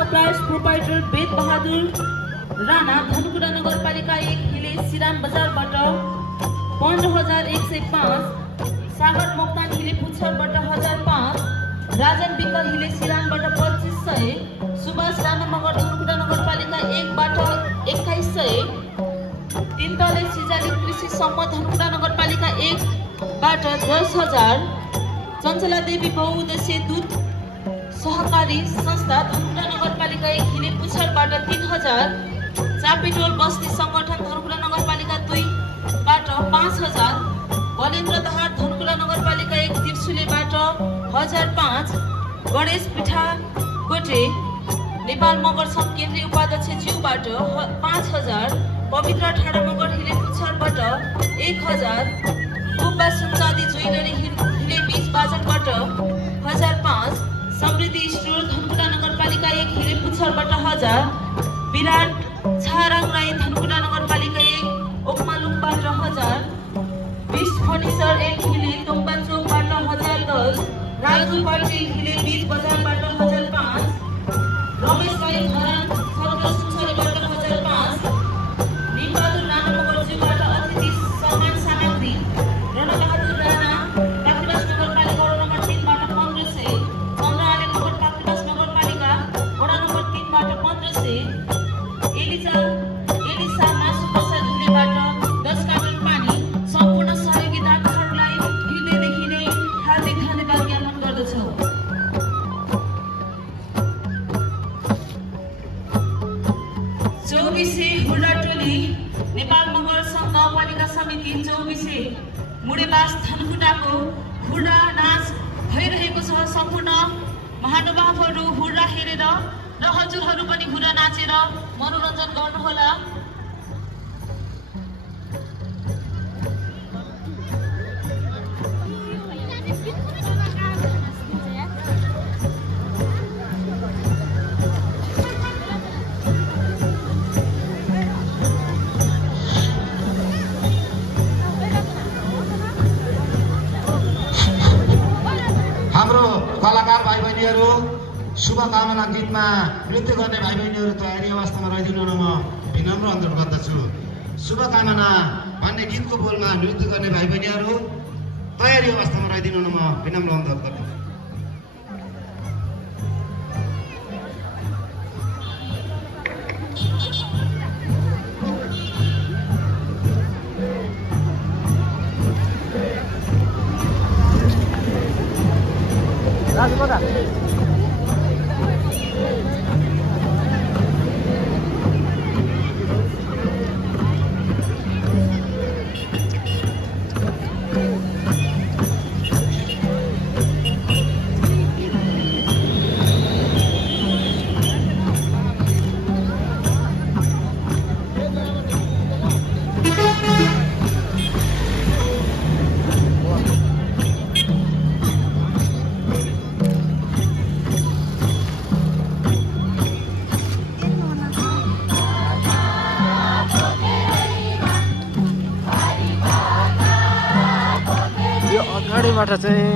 Suppliers proprietor बेद बहादुर राणा धनकुटा नगरपालिका 1 हिले serum बजारबाट 15,105, सागर मोक्तान हिले पुच्छरबाट 1,005, राजन विकल हिले सिरामबाट 2,500, सुभाष राणा मगर धनकुटा नगरपालिका 1 बाट 2,100, तिनतले सिजाली कृषि सम्म धनकुटा नगरपालिका 1 बाट 10,000, चञ्चला देवी बहुउद्देश्य दूध सहकारी संस्था धनकुटा नगरपालिका 1 हिले पुच्छरबाट 3,000, चापेटोल बस्ती संगठन धनकुटा नगरपालिका 2 बाट 5,000, बलेन्द्र दहार धनकुटा नगरपालिका 1 त्रिशुलेबाट 1,005, गणेश पिठा गोटे नेपाल मगर सङ्घ केन्द्रीय उपाध्यक्ष ज्यूबाट 5,000, पवित्र ठाडा मगर हिले पुच्छरबाट 1,000, गुब्बा सुनचाँदी ज्वेलरी हिले बीच बाजारबाट 1,005, समृद्धि स्टोर धनकुटा नगरपालिका 1 हिले पुच्छरबाट 1,000, विराट छाराङ राई धनकुटा नगरपालिका 1 ओक्मालुङबाट 1,000, बिस्ट फर्निचर 1 हिले तोङबा चोकबाट 1,010, राजु पाटिल हिले बीच बजारबाट 1,005, रमेश राई धरान सरकार सुनसरीबाट 1,005, निमबहादुर राणा मगरज्यूबाट अतिथि सम्मान सामग्री, रणबहादुर राणा काक्रास नगरपालिका वडा नम्बर 3 बाट 1,500, चन्द्रआले नगर काक्रास नगरपालिका वडा नम्बर 3 बाट 1,500, एलिसा मासु पसल हिलेबाट 10 कार्टन पानी, सम्पूर्ण सहयोगी दाताहरूलाई हृदयदेखि नै हार्दिक धन्यवाद ज्ञापन गर्दछौँ। चौबिसे हुर्डा टोली नेपाल मगर सङ्घ गाउँपालिका समिति 24 मुडेबास धनकुटाको हुर्डा नाच भइरहेको छ। सम्पूर्ण महानुभावहरू हुर्डा हेरेर र हजुरहरू पनि हुर्डा नाचेर मनोरञ्जन गर्नुहोला। हाम्रो कलाकार भाइ बहिनीहरू शुभकामना गीतमा नृत्य गर्ने भाइ बहिनीहरू तयारी अवस्थामा रहिदिनु म विनम्र अनुरोध गर्दछु। शुभकामना भन्ने गीतको बोलमा नृत्य गर्ने भाइ बहिनीहरू तयारी अवस्थामा रहिदिनु म विनम्र अनुरोध गर्दछु। अगाडिबाट चाहिँ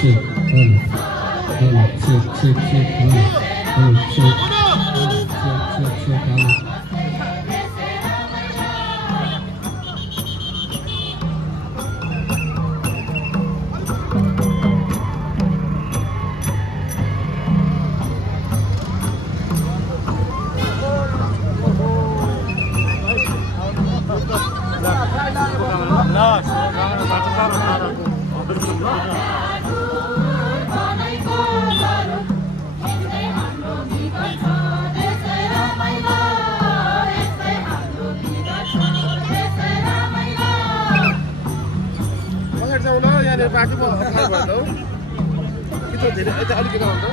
Sí, बाँकी म भन्दा हो कि त धेरै यता अलिकति भन्दा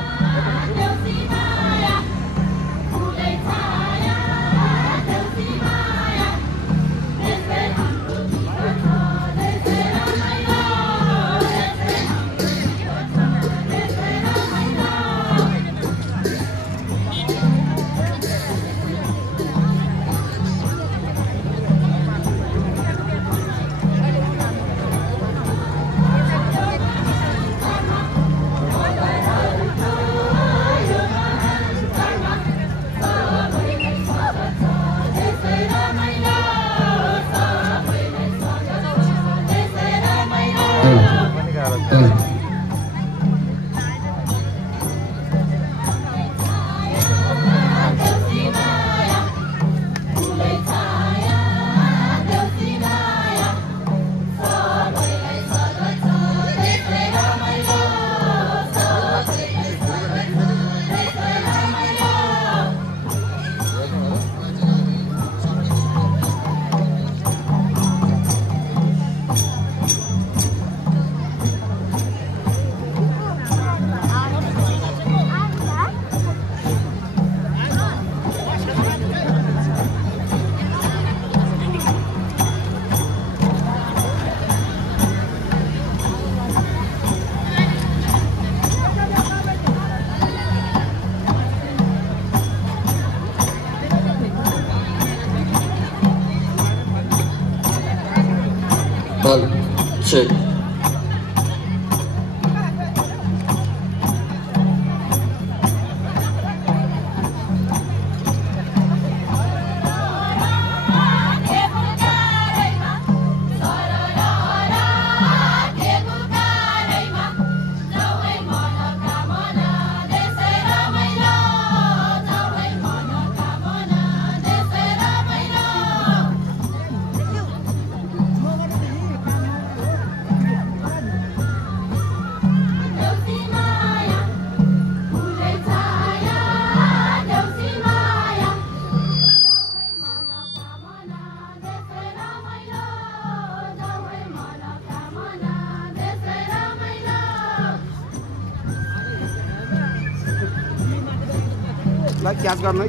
Check. क्याच गर्न है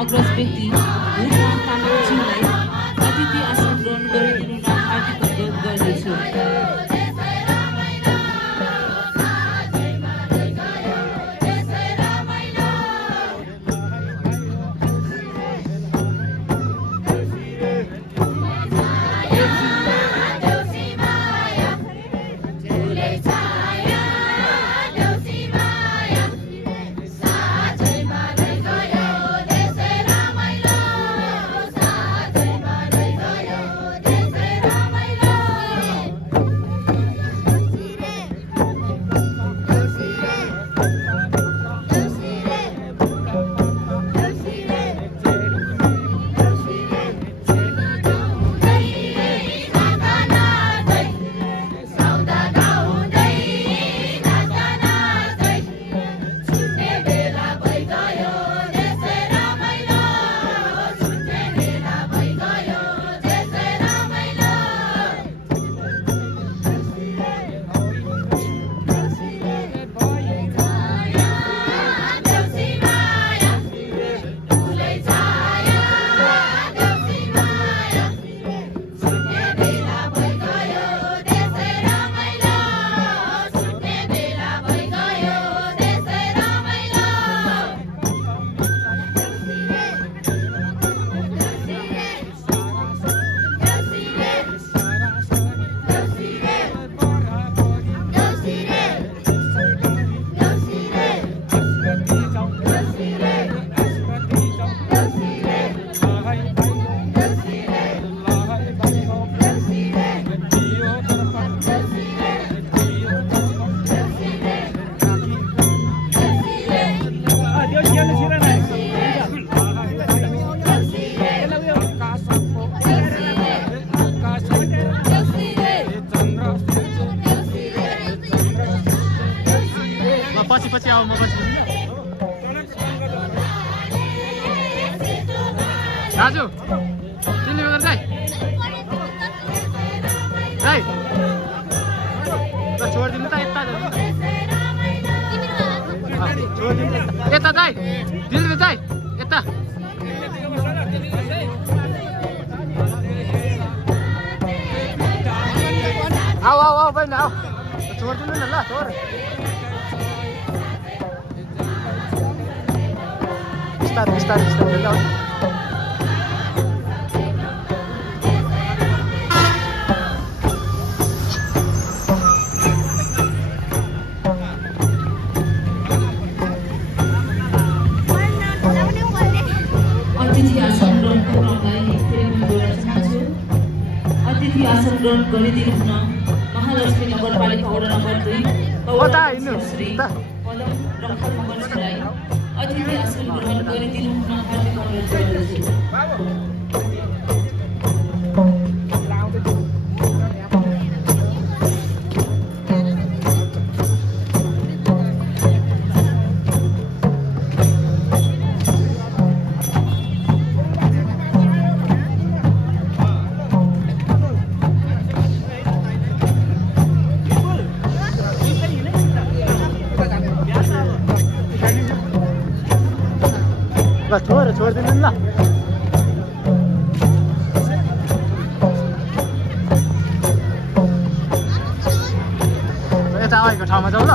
अग्रज व्यक्ति भूतनाथ तामाङज्यूलाई अतिथि आसन ग्रहण गरिदिनु न हार्दिक अनुरोध गर्दछु। पछि आऊ म पछि दाजु तिमीले गर्दा दाइ ल छोडिदिनु त यता छोडिदिनु यता दाइ दिलले दाइ यता आऊ आऊ आऊ बहिनी आऊ छोडिदिनु न ल छोड Start. अतिथि आसन ग्रहणको क्रमलाई फेरि म जोड्न चाहन्छु। अतिथि आसन ग्रहण गरिदिनु हुन महालक्ष्मी नगरपालिका वडा नम्बर 2 श्री पदम रखल मगरलाई अतिथि आसन ग्रहण गरिदिनु हुन हार्दिक अनुरोध गर्दछु। छोडिदिनु ल यता आएको ठाउँमा जाऊ ल।